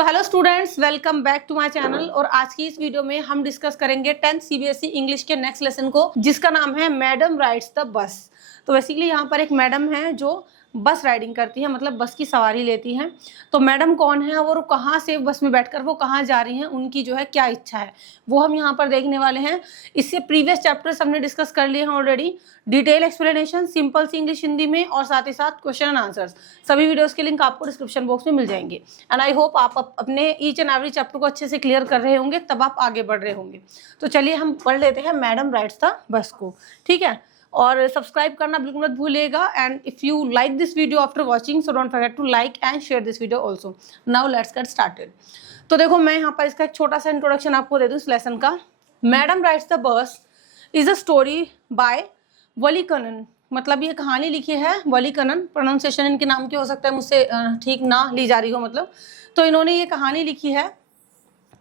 So hello students, welcome back to my channel. और आज की इस वीडियो में हम डिस्कस करेंगे 10th सीबीएसई इंग्लिश के नेक्स्ट लेसन को, जिसका नाम है मैडम राइड्स द बस। तो बेसिकली यहाँ पर एक मैडम है जो बस राइडिंग करती है, मतलब बस की सवारी लेती हैं। तो मैडम कौन है और कहाँ से बस में बैठकर वो कहाँ जा रही हैं, उनकी जो है क्या इच्छा है, वो हम यहाँ पर देखने वाले हैं। इससे प्रीवियस चैप्टर्स हमने डिस्कस कर लिए हैं ऑलरेडी, डिटेल एक्सप्लेनेशन, सिंपल सी इंग्लिश हिंदी में, और साथ ही साथ क्वेश्चन एंड आंसर्स। सभी वीडियोस के लिंक आपको डिस्क्रिप्शन बॉक्स में मिल जाएंगे। एंड आई होप आप अपने ईच एंड एवरी चैप्टर को अच्छे से क्लियर कर रहे होंगे, तब आप आगे बढ़ रहे होंगे। तो चलिए हम पढ़ लेते हैं मैडम राइड्स द बस को, ठीक है। और सब्सक्राइब करना बिल्कुल मत भूलिएगा। And if you like this video after watching, so don't forget to like and share this video also. Now let's get started. तो देखो, मैं यहाँ पर इसका एक छोटा सा इंट्रोडक्शन आपको दे दूँ इस लेसन का। Madam rides the bus is a story by Vallikkannan. मतलब ये कहानी लिखी है वली कनन। प्रोनाउंसिएशन इनके नाम की हो सकता है मुझसे ठीक ना ली जा रही हो, मतलब। तो इन्होंने ये कहानी लिखी है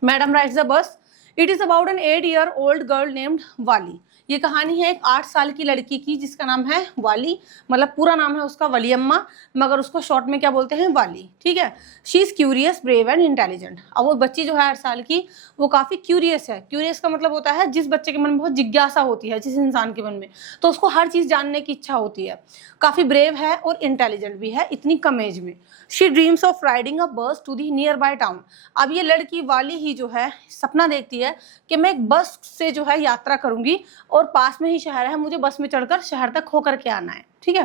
मैडम राइड्स द बस। It is about an 8-year-old girl named वाली। ये कहानी है एक 8 साल की लड़की की, जिसका नाम है वाली। मतलब पूरा नाम है उसका वलीअम्मा, मगर उसको शॉर्ट में क्या बोलते हैं, वाली, ठीक है। She is curious, brave and intelligent. अब वो बच्ची जो है 8 साल की, वो काफ़ी क्यूरियस है। क्यूरियस का मतलब होता है जिस बच्चे के मन में बहुत जिज्ञासा होती है, जिस इंसान के मन में, तो उसको हर चीज़ जानने की इच्छा होती है। काफ़ी ब्रेव है और इंटेलिजेंट भी है इतनी कम एज में। She dreams of riding a bus to the nearby town. अब ये लड़की वाली ही जो है सपना देखती है कि मैं एक बस से जो है यात्रा करूंगी, और पास में ही शहर है, मुझे बस में चढ़कर शहर तक होकर के आना है, ठीक है।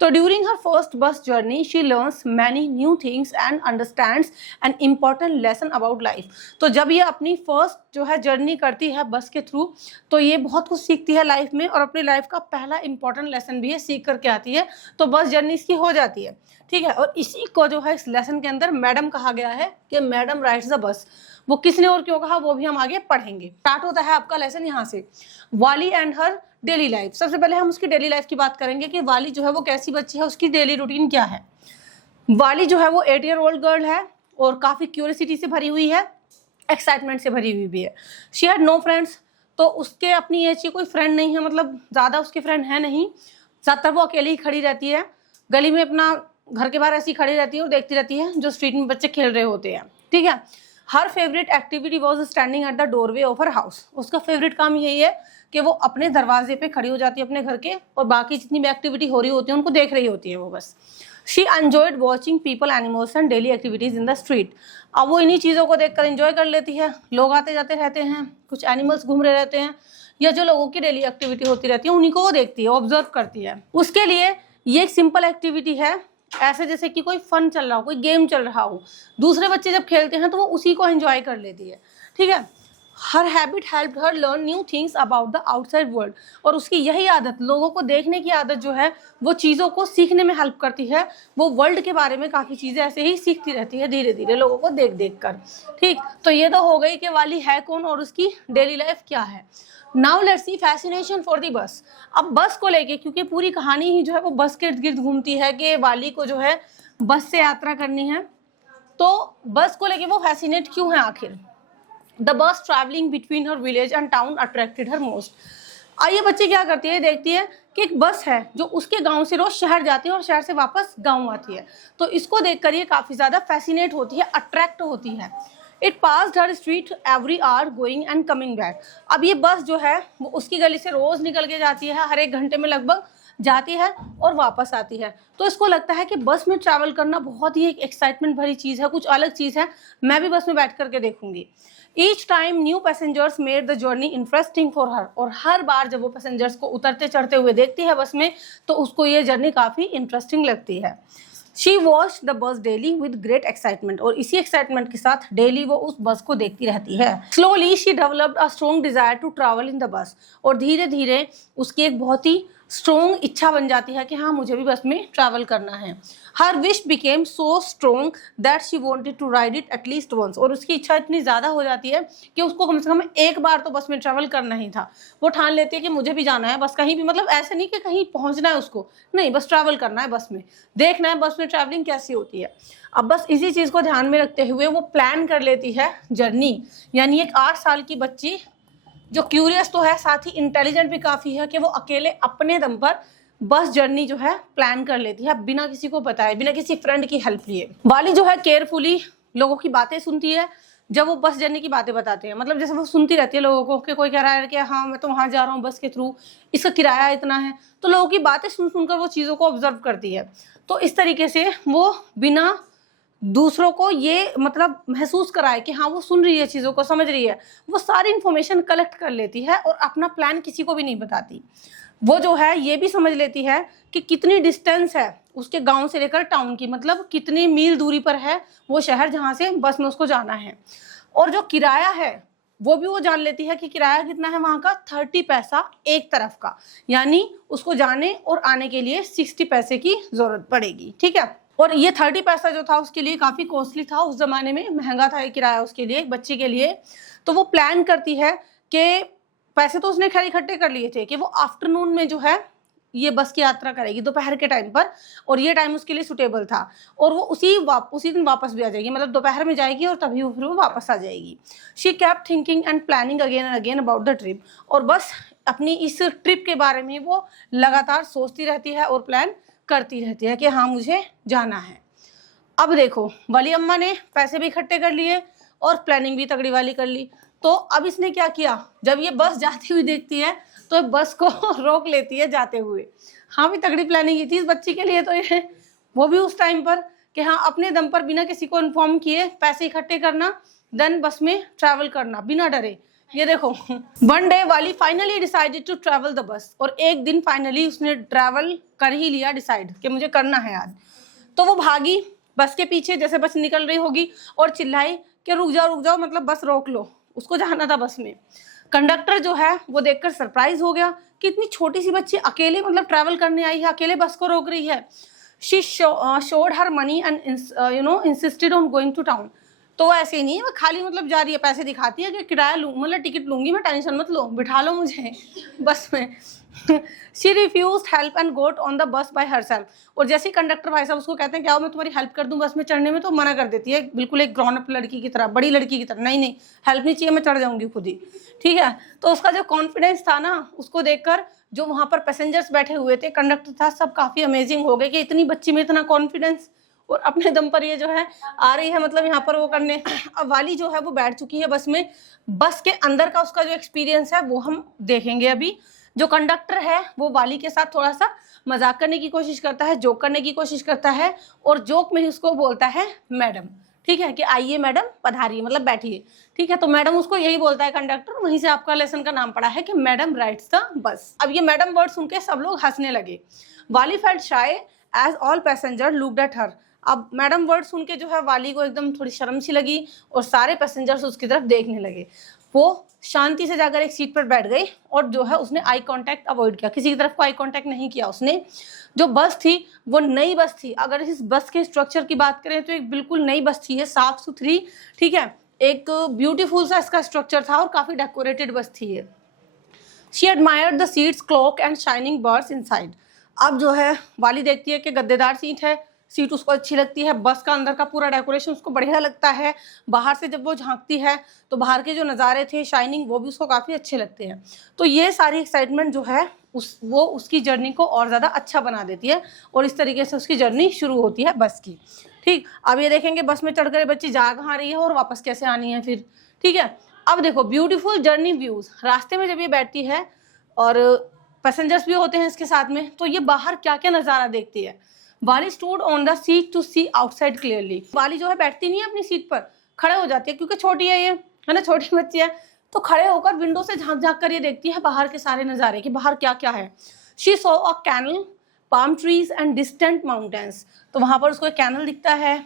तो during her first bus journey she learns many new things and understands an important lesson about life. तो जब ये अपनी फर्स्ट जो है जर्नी करती है बस के थ्रू, तो ये बहुत कुछ सीखती है लाइफ में, और अपनी लाइफ का पहला इंपॉर्टेंट लेसन भी है सीख करके आती है। तो बस जर्नी इसकी हो जाती है, ठीक है। और इसी को जो है इस लेसन के अंदर मैडम कहा गया है कि मैडम राइड्स द बस। वो किसने और क्यों कहा वो भी हम आगे पढ़ेंगे। स्टार्ट होता है आपका लेसन यहाँ से, वाली एंड हर डेली लाइफ। सबसे पहले हम उसकी डेली लाइफ की बात करेंगे कि वाली जो है वो कैसी बच्ची है, उसकी डेली रूटीन क्या है। वाली जो है वो 8-year-old गर्ल है और काफ़ी क्यूरियोसिटी से भरी हुई है, एक्साइटमेंट से भरी हुई भी है। She had no friends. तो उसके अपनी एज की कोई फ्रेंड नहीं है, मतलब ज़्यादा उसके फ्रेंड है नहीं। ज़्यादातर वो अकेली ही खड़ी रहती है गली में, अपना घर के बाहर ऐसी खड़ी रहती है और देखती रहती है जो स्ट्रीट में बच्चे खेल रहे होते हैं, ठीक है। हर favourite activity was standing at the doorway of her house. उसका फेवरेट काम यही है कि वो अपने दरवाजे पे खड़ी हो जाती है अपने घर के, और बाकी जितनी भी एक्टिविटी हो रही होती है उनको देख रही होती है वो बस। She enjoyed watching people, animals and daily activities in the street. अब वो इन्हीं चीज़ों को देखकर एंजॉय कर लेती है। लोग आते जाते रहते हैं, कुछ एनिमल्स घूम रहे रहते हैं, या जो लोगों की डेली एक्टिविटी होती रहती है उन्हीं को वो देखती है, ऑब्जर्व करती है। उसके लिए ये एक सिंपल एक्टिविटी है, ऐसे जैसे कि कोई फन चल रहा हो, कोई गेम चल रहा हो। दूसरे बच्चे जब खेलते हैं तो वो उसी को एंजॉय कर लेती है, ठीक है। Her habit help her learn new things about the outside world. और उसकी यही आदत, लोगों को देखने की आदत जो है, वो चीज़ों को सीखने में हेल्प करती है। वो वर्ल्ड के बारे में काफ़ी चीज़ें ऐसे ही सीखती रहती है धीरे धीरे, लोगों को देख देख कर, ठीक। तो ये तो हो गई कि वाली है कौन और उसकी डेली लाइफ क्या है। Now let's C fascination for the बस। अब बस को लेके, क्योंकि पूरी कहानी ही जो है वो बस के इर्द गिर्द घूमती है कि वाली को जो है बस से यात्रा करनी है, तो बस को लेके वो फैसिनेट क्यों है आखिर। The bus travelling between her village and town attracted her most. आइए बच्चे क्या करती है, देखती है कि एक बस है जो उसके गांव से रोज शहर जाती है और शहर से वापस गांव आती है। तो इसको देखकर ये काफ़ी ज़्यादा फैसिनेट होती है, अट्रैक्ट होती है। It passed her street every hour going and coming back. अब ये बस जो है वो उसकी गली से रोज़ निकल के जाती है, हर एक घंटे में लगभग जाती है और वापस आती है। तो इसको लगता है कि बस में ट्रैवल करना बहुत ही एक एक्साइटमेंट भरी चीज़ है, कुछ अलग चीज़ है, मैं भी बस में बैठ करके देखूंगी। Each time new passengers made the journey interesting for her. और हर बार जब वो पैसेंजर्स को उतरते चढ़ते हुए देखती है बस में, तो उसको ये जर्नी काफ़ी इंटरेस्टिंग लगती है। She watch the bus daily with great excitement. और इसी एक्साइटमेंट के साथ डेली वो उस बस को देखती रहती है। Slowly she developed a strong desire to travel in the bus. और धीरे धीरे उसकी एक बहुत ही स्ट्रॉन्ग इच्छा बन जाती है कि हाँ, मुझे भी बस में ट्रैवल करना है। Her wish became so strong that she wanted to ride it at least once. और उसकी इच्छा इतनी ज़्यादा हो जाती है कि उसको कम से कम एक बार तो बस में ट्रैवल करना ही था। वो ठान लेती है कि मुझे भी जाना है बस, कहीं भी, मतलब ऐसे नहीं कि कहीं पहुंचना है उसको, नहीं, बस ट्रैवल करना है बस में, देखना है बस में ट्रैवलिंग कैसी होती है। अब बस इसी चीज़ को ध्यान में रखते हुए वो प्लान कर लेती है जर्नी। यानी एक 8 साल की बच्ची जो क्यूरियस तो है, साथ ही इंटेलिजेंट भी काफ़ी है, कि वो अकेले अपने दम पर बस जर्नी जो है प्लान कर लेती है बिना किसी को बताए, बिना किसी फ्रेंड की हेल्प लिए। वाली जो है केयरफुली लोगों की बातें सुनती है जब वो बस जर्नी की बातें बताते हैं। मतलब जैसे वो सुनती रहती है लोगों को कि कोई कह रहा है कि हाँ मैं तो वहाँ जा रहा हूँ बस के थ्रू, इसका किराया इतना है, तो लोगों की बातें सुन सुनकर वो चीज़ों को ऑब्जर्व करती है। तो इस तरीके से वो बिना दूसरों को ये मतलब महसूस कराए कि हाँ वो सुन रही है, चीज़ों को समझ रही है, वो सारी इंफॉर्मेशन कलेक्ट कर लेती है और अपना प्लान किसी को भी नहीं बताती। वो जो है ये भी समझ लेती है कि कितनी डिस्टेंस है उसके गांव से लेकर टाउन की, मतलब कितनी मील दूरी पर है वो शहर जहाँ से बस में उसको जाना है। और जो किराया है वो भी वो जान लेती है कि किराया कितना है वहाँ का, 30 पैसा एक तरफ का, यानी उसको जाने और आने के लिए 60 पैसे की जरूरत पड़ेगी। ठीक है, और ये 30 पैसा जो था उसके लिए काफ़ी कॉस्टली था, उस ज़माने में महंगा था ये किराया उसके लिए, एक बच्ची के लिए। तो वो प्लान करती है कि पैसे तो उसने खैर इकट्ठे कर लिए थे कि वो आफ्टरनून में जो है ये बस की यात्रा करेगी दोपहर के टाइम पर, और ये टाइम उसके लिए सुटेबल था, और वो उसी दिन वापस भी आ जाएगी, मतलब दोपहर में जाएगी और तभी फिर वो वापस आ जाएगी। She kept thinking and planning again and again about the trip, और बस अपनी इस ट्रिप के बारे में वो लगातार सोचती रहती है और प्लान करती रहती है कि हाँ मुझे जाना है। अब देखो वाली अम्मा ने पैसे भी इकट्ठे कर लिए और प्लानिंग भी तगड़ी वाली कर ली। तो अब इसने क्या किया, जब ये बस जाती हुई देखती है तो बस को रोक लेती है जाते हुए। हाँ भी तगड़ी प्लानिंग की थी इस बच्ची के लिए तो ये, वो भी उस टाइम पर कि हाँ अपने दम पर बिना किसी को इन्फॉर्म किए पैसे इकट्ठे करना, देन बस में ट्रैवल करना बिना डरे। ये देखो one day Valli finally decided to travel the bus, और एक दिन फाइनली उसने ट्रैवल कर ही लिया डिसाइड कि मुझे करना है आज। तो वो भागी बस के पीछे, जैसे बस निकल रही होगी, और चिल्लाई कि रुक जाओ, मतलब बस रोक लो, उसको जाना था बस में। कंडक्टर जो है वो देखकर सरप्राइज हो गया कि इतनी छोटी सी बच्ची अकेले मतलब ट्रैवल करने आई है, अकेले बस को रोक रही है। She showed her money and insisted on going to town. तो वो ऐसे ही नहीं है, वो खाली मतलब जा रही है, पैसे दिखाती है कि किराया लूँ, मतलब टिकट लूंगी मैं, टेंशन मत लो, बिठा लो मुझे बस में। She refused help and got on the bus by herself. और जैसे ही कंडक्टर भाई साहब उसको कहते हैं क्या मैं तुम्हारी हेल्प कर दूं बस में चढ़ने में, तो मना कर देती है बिल्कुल एक ग्रोन अप लड़की की तरह, बड़ी लड़की की तरह, नहीं हेल्प नहीं चाहिए, मैं चढ़ जाऊंगी खुद ही। ठीक है, तो उसका जो कॉन्फिडेंस था ना, उसको देखकर जो वहां पर पैसेंजर्स बैठे हुए थे, कंडक्टर था, सब काफी अमेजिंग हो गए कि इतनी बच्ची में इतना कॉन्फिडेंस, और अपने दम पर ये जो है आ रही है मतलब यहाँ पर वो करने। अब वाली जो है वो बैठ चुकी है बस में, बस के अंदर का उसका जो एक्सपीरियंस है वो हम देखेंगे अभी। जो कंडक्टर है वो वाली के साथ थोड़ा सा मजाक करने की कोशिश करता है, जोक करने की कोशिश करता है, और जोक में ही उसको बोलता है मैडम। ठीक है, कि आइए मैडम पधारिए, मतलब बैठिए। ठीक है, तो मैडम उसको यही बोलता है कंडक्टर, वहीं से आपका लेसन का नाम पड़ा है कि मैडम राइड्स द बस। अब ये मैडम वर्ड सुन के सब लोग हंसने लगे। Valli felt shy as all passenger looked at her. अब मैडम वर्ड सुन के जो है वाली को एकदम थोड़ी शर्म सी लगी, और सारे पैसेंजर्स उसकी तरफ देखने लगे। वो शांति से जाकर एक सीट पर बैठ गई, और जो है उसने आई कांटेक्ट अवॉइड किया, किसी की तरफ को आई कांटेक्ट नहीं किया उसने। जो बस थी वो नई बस थी, अगर इस बस के स्ट्रक्चर की बात करें तो एक बिल्कुल नई बस थी, ये साफ सुथरी, ठीक है, एक ब्यूटीफुल सा इसका स्ट्रक्चर था और काफी डेकोरेटेड बस थी ये। She admired the seats, clock and shining birds inside. अब जो है वाली देखती है कि गद्देदार सीट है, सीट उसको अच्छी लगती है, बस का अंदर का पूरा डेकोरेशन उसको बढ़िया लगता है, बाहर से जब वो झांकती है तो बाहर के जो नज़ारे थे शाइनिंग, वो भी उसको काफ़ी अच्छे लगते हैं। तो ये सारी एक्साइटमेंट जो है वो उसकी जर्नी को और ज़्यादा अच्छा बना देती है, और इस तरीके से उसकी जर्नी शुरू होती है बस की। ठीक, अब ये देखेंगे बस में चढ़कर बच्ची जा कहाँ रही है और वापस कैसे आनी है फिर। ठीक है, अब देखो ब्यूटीफुल जर्नी व्यूज़। रास्ते में जब ये बैठती है और पैसेंजर्स भी होते हैं इसके साथ में, तो ये बाहर क्या क्या नज़ारा देखती है। Valli stood on the seat to see outside clearly. Valli जो है बैठती नहीं है अपनी सीट पर, खड़े हो जाती है, क्योंकि छोटी है ये, है ना, छोटी बच्ची है, तो खड़े होकर विंडो से झांक झांक कर ये देखती है बाहर के सारे नज़ारे कि बाहर क्या क्या है। She saw a canal, palm trees and distant mountains. तो वहाँ पर उसको एक कैनल दिखता है,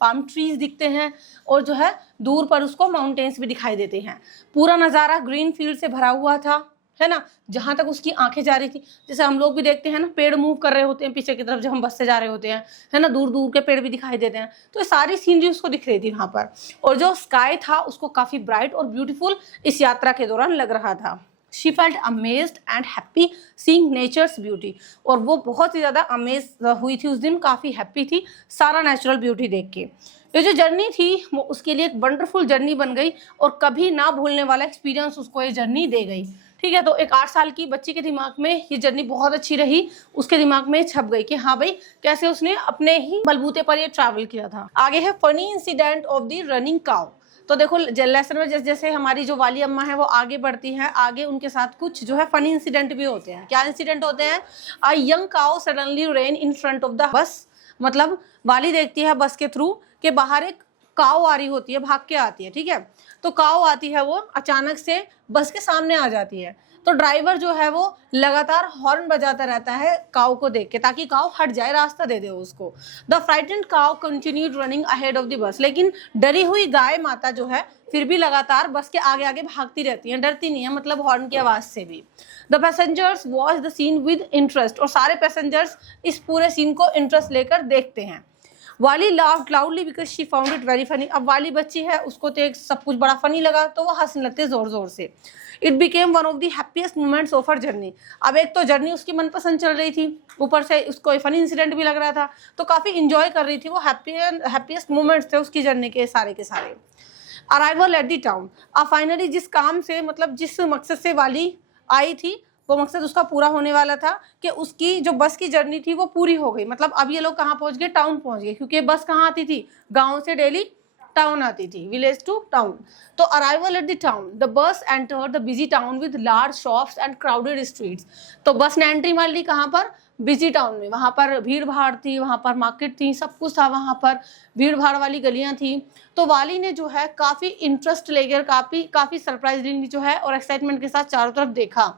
पाम ट्रीज दिखते हैं, और जो है दूर पर उसको माउंटेन्स भी दिखाई देते हैं। पूरा नज़ारा ग्रीन फील्ड से भरा हुआ था, है ना, जहां तक उसकी आंखें जा रही थी। जैसे हम लोग भी देखते हैं ना, पेड़ मूव कर रहे होते हैं पीछे की तरफ जब हम बस से जा रहे होते हैं, है ना, दूर दूर के पेड़ भी दिखाई देते हैं। तो ये सारी सीनरी उसको दिख रही थी वहां पर, और जो स्काई था उसको काफी ब्राइट और ब्यूटीफुल इस यात्रा के दौरान लग रहा था। She felt amazed and happy seeing nature's beauty. और वो बहुत ही ज्यादा अमेज हुई थी उस दिन, काफी हैप्पी थी सारा नेचुरल ब्यूटी देख के। ये जो जर्नी थी वो उसके लिए एक वंडरफुल जर्नी बन गई और कभी ना भूलने वाला एक्सपीरियंस उसको ये जर्नी दे गई। ठीक है, तो एक 8 साल की बच्ची के दिमाग में ये जर्नी बहुत अच्छी रही, उसके दिमाग में छप गई कि हाँ भाई कैसे उसने अपने ही बलबूते पर ये ट्रैवल किया था। आगे है funny incident of the running cow. तो देखो लेसन में जैसे जैसे हमारी जो वाली अम्मा है वो आगे बढ़ती हैं, आगे उनके साथ कुछ जो है फनी इंसिडेंट भी होते हैं। क्या इंसिडेंट होते हैं? A young cow suddenly rain in front of the bus, मतलब वाली देखती है बस के थ्रू कि बाहर एक काऊ आ रही होती है, भाग के आती है। ठीक है, तो काऊ आती है, वो अचानक से बस के सामने आ जाती है। तो ड्राइवर जो है वो लगातार हॉर्न बजाता रहता है काऊ को देख के, ताकि काऊ हट जाए, रास्ता दे दे उसको। The frightened cow continued running ahead of the bus. लेकिन डरी हुई गाय माता जो है फिर भी लगातार बस के आगे आगे भागती रहती है, डरती नहीं है, मतलब हॉर्न की आवाज से भी। The passengers watch the scene with interest. और सारे पैसेंजर्स इस पूरे सीन को इंटरेस्ट लेकर देखते हैं। वाली laughed loudly because she found it very funny. अब वाली बच्ची है, उसको तो एक सब कुछ बड़ा फनी लगा, तो वो हंसने लगते जोर जोर से। It became one of the happiest moments of her journey. अब एक तो जर्नी उसकी मनपसंद चल रही थी, ऊपर से उसको फनी इंसिडेंट भी लग रहा था, तो काफी इंजॉय कर रही थी वो। हैप्पीएस्ट मोमेंट्स थे उसकी जर्नी के सारे। Arrival at the town. अब फाइनली जिस काम से, मतलब जिस मकसद से वाली आई थी, वो मकसद उसका पूरा होने वाला था कि उसकी जो बस की जर्नी थी वो पूरी हो गई। मतलब अब ये लोग कहाँ पहुंच गए? टाउन पहुंच गए, क्योंकि बस कहाँ आती थी? गांव से डेली टाउन आती थी, विलेज टू टाउन। तो arrival at the town, the bus enter the busy town with large shops and crowded streets. तो बस ने एंट्री मार ली कहाँ पर? बिजी टाउन में। वहां पर भीड़ भाड़ थी, वहां पर मार्केट थी, सब कुछ था, वहां पर भीड़ भाड़ वाली गलियां थी। तो वाली ने जो है काफी इंटरेस्ट लेकर, काफी सरप्राइजिंगली जो है और एक्साइटमेंट के साथ चारों तरफ देखा।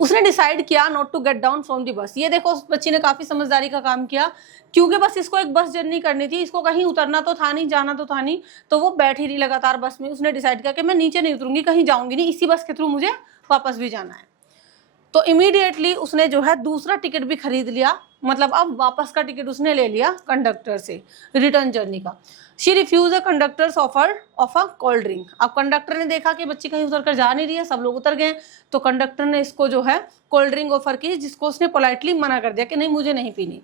उसने डिसाइड किया not to get down from the bus. ये देखो उस बच्ची ने काफी समझदारी का काम किया, क्योंकि बस इसको एक बस जर्नी करनी थी, इसको कहीं उतरना तो था नहीं, जाना तो था नहीं, तो वो बैठी रही लगातार बस में। उसने डिसाइड किया कि मैं नीचे नहीं उतरूंगी, कहीं जाऊंगी नहीं, इसी बस के थ्रू मुझे वापस भी जाना है। तो इमीडिएटली उसने जो है दूसरा टिकट भी खरीद लिया, मतलब अब वापस का टिकट उसने ले लिया कंडक्टर से, रिटर्न जर्नी का। She refuse a conductor's offer of a cold drink. अब कंडक्टर ने देखा कि बच्ची कहीं उतर कर जा नहीं रही है, सब लोग उतर गए, तो कंडक्टर ने इसको जो है कोल्ड ड्रिंक ऑफर की, जिसको उसने पोलाइटली मना कर दिया कि नहीं मुझे नहीं पीनी।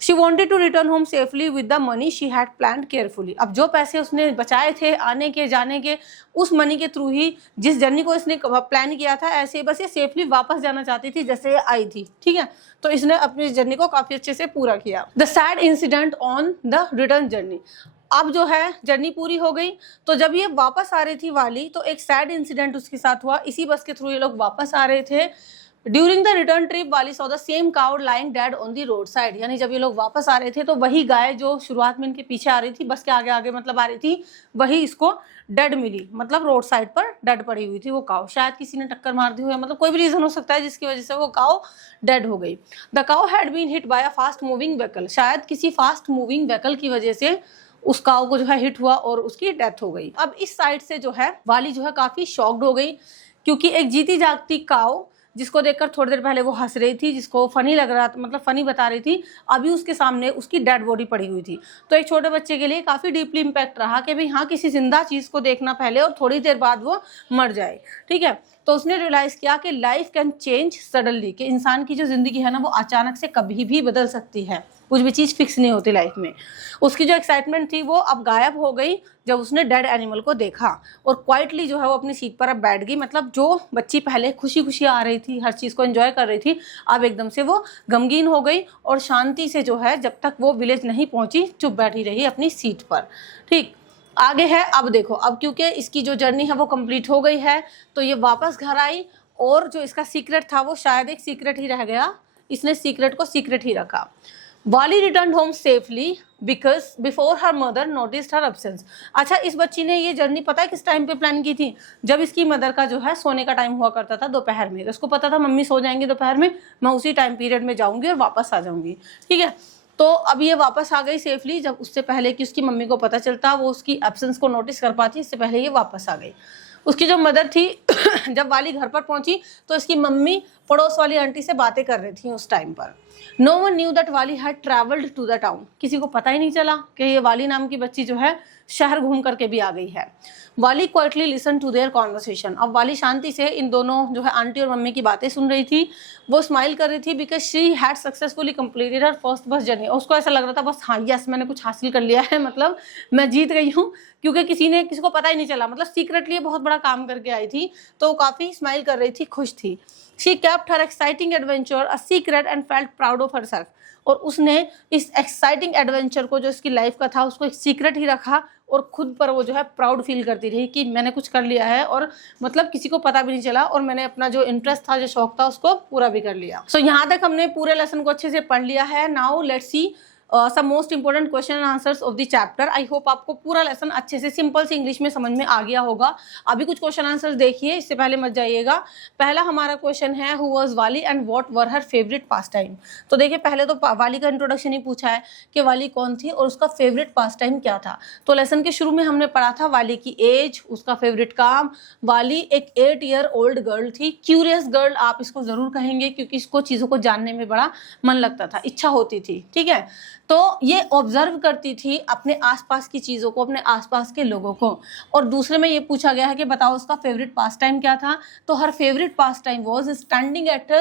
She wanted to return home safely with the money she had plan carefully. अब जो पैसे उसने बचाए थे आने के जाने के, उस मनी के थ्रू ही जिस जर्नी को इसने प्लान किया था, ऐसे बस ये सेफली वापस जाना चाहती थी जैसे आई थी। ठीक है, तो इसने अपनी जर्नी को काफी अच्छे से पूरा किया। The sad incident on the return journey. अब जो है जर्नी पूरी हो गई, तो जब ये वापस आ रही थी वाली, तो एक सैड इंसिडेंट उसके साथ हुआ। इसी बस के थ्रू ये लोग वापस आ रहे थे। ड्यूरिंग द रिटर्न ट्रिप वाली saw the same cow lying dead on the road side. यानी जब ये लोग वापस आ रहे थे तो वही गाय जो शुरुआत में इनके पीछे आ रही थी, बस के आगे आगे मतलब आ रही थी, वही इसको डेड मिली, मतलब रोड साइड पर डेड पड़ी हुई थी वो काउ। शायद किसी ने टक्कर मार दी हो, या मतलब कोई भी रीजन हो सकता है जिसकी वजह से वो काउ डेड हो गई। The cow had been hit by a fast moving vehicle. शायद किसी फास्ट मूविंग व्हीकल की वजह से उस काउ को जो है हिट हुआ और उसकी डेथ हो गई। अब इस साइड से जो है वाली जो है काफी शॉक्ड हो गई, क्योंकि एक जीती जागती काउ जिसको देखकर थोड़ी देर पहले वो हंस रही थी, जिसको फनी लग रहा था, मतलब फनी बता रही थी, अभी उसके सामने उसकी डेड बॉडी पड़ी हुई थी। तो एक छोटे बच्चे के लिए काफी डीपली इम्पैक्ट रहा कि भाई हाँ, किसी जिंदा चीज को देखना पहले और थोड़ी देर बाद वो मर जाए। ठीक है, तो उसने रियलाइज किया कि लाइफ कैन चेंज सडनली, कि इंसान की जो जिंदगी है ना वो अचानक से कभी भी बदल सकती है, कुछ भी चीज फिक्स नहीं होती लाइफ में। उसकी जो एक्साइटमेंट थी वो अब गायब हो गई जब उसने डेड एनिमल को देखा, और क्वाइटली जो है वो अपनी सीट पर अब बैठ गई। मतलब जो बच्ची पहले खुशी खुशी आ रही थी, हर चीज को एंजॉय कर रही थी, अब एकदम से वो गमगीन हो गई और शांति से जो है जब तक वो विलेज नहीं पहुंची चुप बैठी रही अपनी सीट पर। ठीक, आगे है अब देखो, अब क्योंकि इसकी जो जर्नी है वो कंप्लीट हो गई है, तो ये वापस घर आई, और जो इसका सीक्रेट था वो शायद एक सीक्रेट ही रह गया, इसने सीक्रेट को सीक्रेट ही रखा। वाली return home safely because before her mother noticed her absence. अच्छा, इस बच्ची ने ये जर्नी पता है किस टाइम पे प्लान की थी? जब इसकी मदर का जो है सोने का टाइम हुआ करता था दोपहर में, तो उसको पता था मम्मी सो जाएंगी दोपहर में, मैं उसी टाइम पीरियड में जाऊंगी और वापस आ जाऊंगी। ठीक है, तो अब ये वापस आ गई सेफली, जब उससे पहले कि उसकी मम्मी को पता चलता, वो उसकी एब्सेंस को नोटिस कर पाती, इससे पहले ये वापस आ गई। उसकी जो मदर थी जब वाली घर पर पहुंची तो इसकी मम्मी पड़ोस वाली आंटी से बातें कर रही थी उस टाइम पर। No one knew that Wali had travelled to the town, किसी को पता ही नहीं चला कि ये वाली नाम की बच्ची जो है शहर घूम करके भी आ गई है। Wali quietly listen to their conversation, अब वाली शांति से इन दोनों जो है आंटी और मम्मी की बातें सुन रही थी। वो स्माइल कर रही थी because she had successfully completed her first bus journey, उसको ऐसा लग रहा था बस हाँ यस मैंने कुछ हासिल कर लिया है, मतलब मैं जीत गई हूँ, क्योंकि किसी को पता ही नहीं चला, मतलब सीक्रेटली बहुत बड़ा काम करके आई थी, तो काफ़ी स्माइल कर रही थी, खुश थी। She kept her exciting adventure a secret and felt proud of herself, और उसने इस एक्साइटिंग एडवेंचर को जो इसकी लाइफ का था उसको एक सीक्रेट ही रखा, और खुद पर वो जो है प्राउड फील करती रही कि मैंने कुछ कर लिया है, और मतलब किसी को पता भी नहीं चला, और मैंने अपना जो इंटरेस्ट था, जो शौक था, उसको पूरा भी कर लिया। सो यहाँ तक हमने पूरे लेसन को अच्छे से पढ़ लिया है। Now let's see some most important question and answers of the chapter. I hope आपको पूरा लेसन अच्छे से सिंपल से इंग्लिश में समझ में आ गया होगा। अभी कुछ क्वेश्चन आंसर्स देखिए, इससे पहले मत जाइएगा। पहला हमारा क्वेश्चन है हु वाज वाली and what were her favourite pass time. तो देखिए पहले तो वाली का इंट्रोडक्शन ही पूछा है कि वाली कौन थी और उसका फेवरेट पास टाइम क्या था। तो लेसन के शुरू में हमने पढ़ा था वाली की एज, उसका फेवरेट काम। वाली एक 8 ईयर ओल्ड गर्ल थी, क्यूरियस गर्ल आप इसको जरूर कहेंगे, क्योंकि इसको चीज़ों को जानने में बड़ा मन लगता था, इच्छा होती थी, ठीक है। तो ये ऑब्जर्व करती थी अपने आसपास की चीज़ों को, अपने आसपास के लोगों को। और दूसरे में ये पूछा गया है कि बताओ उसका फेवरेट पास टाइम क्या था। तो हर favourite pass time was standing at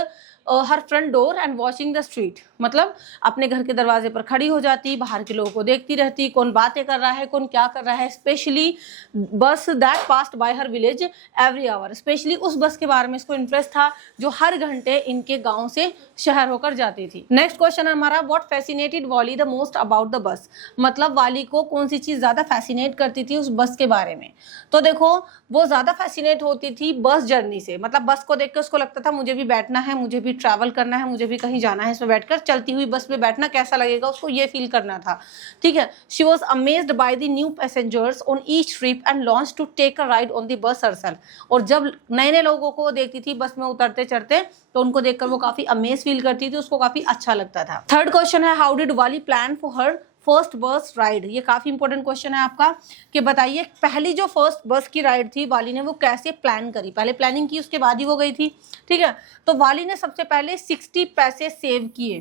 her front door and watching the street, मतलब अपने घर के दरवाजे पर खड़ी हो जाती, बाहर के लोगों को देखती रहती, कौन बातें कर रहा है, कौन क्या कर रहा है। स्पेशली बस that passed by her village every hour, specially उस बस के बारे में इसको इंटरेस्ट था जो हर घंटे इनके गांव से शहर होकर जाती थी। नेक्स्ट क्वेश्चन है हमारा व्हाट फैसिनेटेड वाली द मोस्ट अबाउट द बस, मतलब वाली को कौन सी चीज़ ज़्यादा फैसिनेट करती थी उस बस के बारे में। तो देखो वो ज़्यादा फैसिनेट होती थी बस जर्नी से, मतलब बस को देख कर उसको लगता था मुझे भी बैठना है, मुझे भी ट्रैवल करना है, मुझे भी कहीं जाना है, इसमें बैठकर चलती हुई बस में बैठना कैसा लगेगा, उसको ये फील करना था, ठीक है। She was amazed by the new passengers on each trip and longed to take a ride on the bus herself, और जब नए नए लोगों को देखती थी बस में उतरते चढ़ते तो उनको देखकर वो काफी अमेज फील करती थी, उसको काफी अच्छा लगता था। थर्ड क्वेश्चन है हाउ डिड वाली प्लान फॉर हर फर्स्ट बस राइड। ये काफी इंपॉर्टेंट क्वेश्चन है आपका कि बताइए पहली जो फर्स्ट बस की राइड थी वाली ने वो कैसे प्लान करी। पहले प्लानिंग की उसके बाद ही वो गई थी, ठीक है। तो वाली ने सबसे पहले 60 पैसे सेव किए।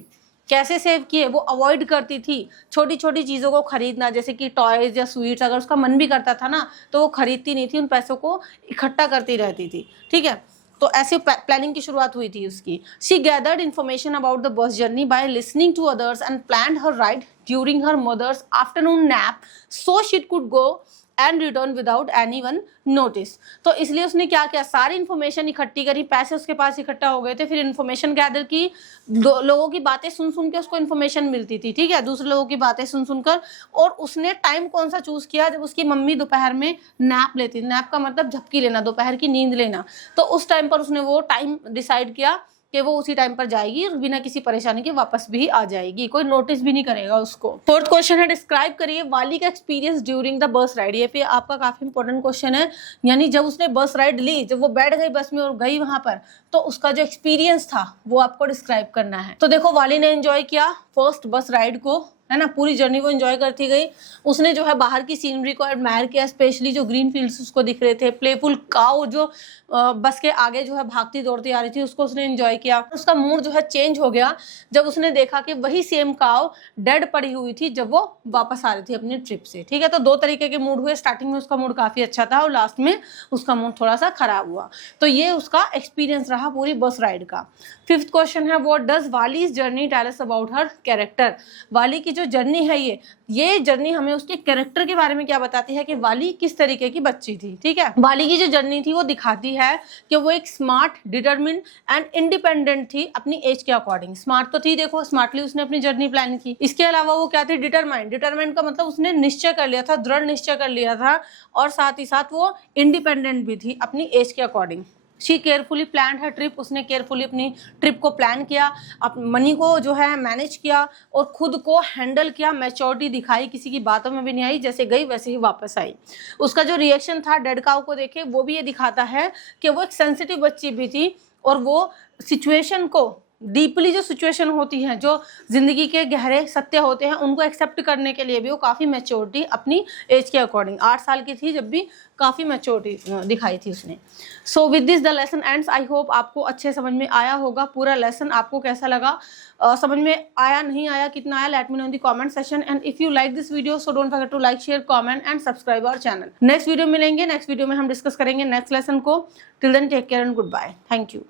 कैसे सेव किए, वो अवॉइड करती थी छोटी छोटी चीज़ों को खरीदना, जैसे कि टॉयज या स्वीट्स, अगर उसका मन भी करता था ना तो वो खरीदती नहीं थी, उन पैसों को इकट्ठा करती रहती थी, ठीक है। तो ऐसे प्लानिंग की शुरुआत हुई थी उसकी। She gathered information about the bus journey by listening to others and planned her ride during her mother's afternoon nap so she could go and return without anyone notice. तो इसलिए उसने क्या किया, सारी इन्फॉर्मेशन इकट्ठी करी, पैसे उसके पास इकट्ठा हो गए थे, फिर इन्फॉर्मेशन गैदर की, लोगों की बातें सुन सुन के उसको इन्फॉर्मेशन मिलती थी, ठीक है, दूसरे लोगों की बातें सुन सुनकर। और उसने टाइम कौन सा चूज किया, जब उसकी मम्मी दोपहर में नैप लेती, नैप का मतलब झपकी लेना, दोपहर की नींद लेना, तो उस टाइम पर उसने वो टाइम डिसाइड किया कि वो उसी टाइम पर जाएगी और बिना किसी परेशानी के वापस भी आ जाएगी, कोई नोटिस भी नहीं करेगा उसको। फोर्थ क्वेश्चन है डिस्क्राइब करिए वाली का experience during the bus ride. ये फिर आपका काफी इंपॉर्टेंट क्वेश्चन है, यानी जब उसने बस राइड ली, जब वो बैठ गई बस में और गई वहां पर, तो उसका जो एक्सपीरियंस था वो आपको डिस्क्राइब करना है। तो देखो वाली ने एंजॉय किया फर्स्ट बस राइड को, है ना, पूरी जर्नी वो एंजॉय करती गई। उसने जो है बाहर की सीनरी को एडमायर किया, स्पेशली जो ग्रीन फील्ड्स उसको दिख रहे थे, प्लेफुल काउ जो बस के आगे जो है भागती दौड़ती आ रही थी, उसको उसने एंजॉय किया। उसका मूड जो है चेंज हो गया जब उसने देखा कि वही सेम काउ डेड पड़ी हुई थी जब वो वापस आ रही थी अपनी ट्रिप से, ठीक है। तो दो तरीके के मूड हुए, स्टार्टिंग में उसका मूड काफी अच्छा था और लास्ट में उसका मूड थोड़ा सा खराब हुआ। तो ये उसका एक्सपीरियंस रहा पूरी बस राइड का। फिफ्थ क्वेश्चन है what does Wali's journey tell us about her character. Wali की जो जर्नी है ये जर्नी हमें उसके कैरेक्टर के बारे में क्या बताती है कि वाली किस तरीके की बच्ची थी, ठीक है। वाली की जो जर्नी थी वो दिखाती है कि वो एक स्मार्ट, डिटरमिन्ड एंड इंडिपेंडेंट थी अपनी एज के अकॉर्डिंग। स्मार्ट तो थी, देखो स्मार्टली उसने अपनी जर्नी प्लान की। इसके अलावा वो क्या थी, डिटरमाइंड। डिटरमाइंड का मतलब उसने निश्चय कर लिया था, दृढ़ निश्चय कर लिया था, और साथ ही साथ वो इंडिपेंडेंट भी थी अपनी एज के according. She carefully plan her trip. उसने केयरफुली अपनी ट्रिप को प्लान किया, मनी को जो है मैनेज किया और खुद को हैंडल किया, मैच्योरिटी दिखाई, किसी की बातों में भी नहीं आई, जैसे गई वैसे ही वापस आई। उसका जो रिएक्शन था डेड काऊ को देखे वो भी ये दिखाता है कि वो एक सेंसिटिव बच्ची भी थी और वो सिचुएशन को डीपली जो सिचुएशन होती है, जो ज़िंदगी के गहरे सत्य होते हैं, उनको एक्सेप्ट करने के लिए भी वो काफ़ी मैच्योरिटी अपनी एज के अकॉर्डिंग, 8 साल की थी जब भी काफ़ी मैच्योरिटी दिखाई थी उसने। So with this the lesson ends. I hope आपको अच्छे समझ में आया होगा पूरा लेसन। आपको कैसा लगा, समझ में आया नहीं आया, कितना आया, let me know in the comment section. And if you like this video so don't forget to like, share, comment and subscribe our channel. Next video मिलेंगे, नेक्स्ट वीडियो में हम डिस्कस करेंगे नेक्स्ट लेसन को। Till then take care and good bye. Thank you.